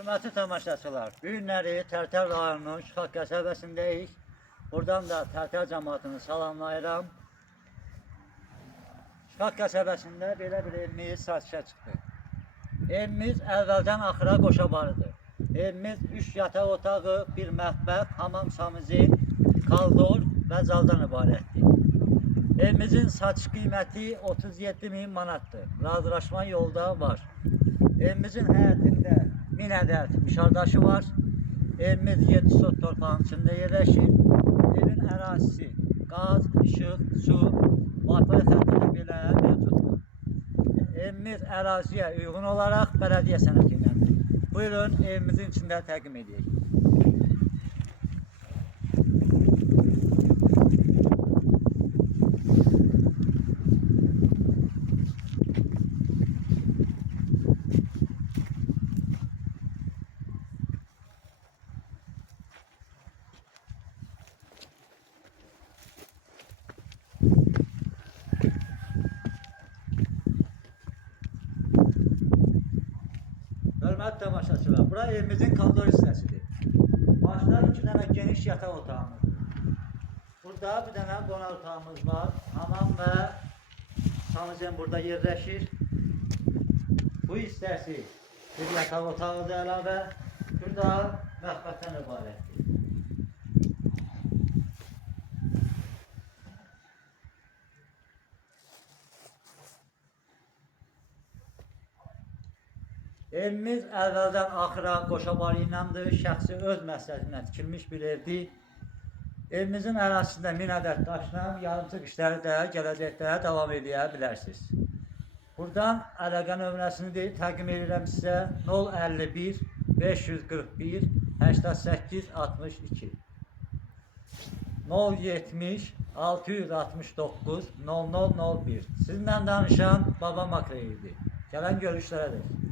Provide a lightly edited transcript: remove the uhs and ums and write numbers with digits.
Hörmətli tamaşaçılar, bu günləri Tərtər rayonunun Şıxaq qəsəbəsindəyik. Buradan da Tərtər cəmaatını salamlayıram. Şıxaq qəsəbəsində belə bir evimiz satışa çıxdı. Evimiz əvvəldən axıra qoşabarıdır. Evimiz 3 yataq otağı, bir mətbəx, hamam samizin, kaldor və zaldan ibarətdir. Evimizin satış qiyməti 37.000 manatdır. Razılaşma yolda var. Evimizin həyətində 1000 ədəd mişardaşı var. Evimiz 7 sot torpağın içində yerləşir. Evin ərazisi qaz, işıq, su, Wi-Fi xətti də belə mövcuddur. Evimiz əraziyə uyğun olaraq bələdiyyə sənəti iləndir. Buyurun evimizin içində təqdim edək. Hörmətli tamaşaçılar, bura evimizin kaldor hissəsidir. Başda 2 dənə geniş yataq otağımız. Burada bir dənə qonaq otağımız var. Hamam və sanuzin burada yerləşir. Bu hissəsi bir yataq otağıdır əlavə. Burada mətbəxdən ibarətdir. Evimiz əvvəldən axıra qoşabarı iləndir. Şəxsi öz məsləhətindən tikilmiş bir evdir. Evimizin ərazisində 1000 ədəd daşla yarımçıq işləri də gələcəkdə davam edə bilərsiniz. Buradan əlaqə nömrəsini təqdim edirəm sizə 051 541 88 62 070 669 0001. Sizinlə danışan Baba Makreydi. Gələn görüşlərədir.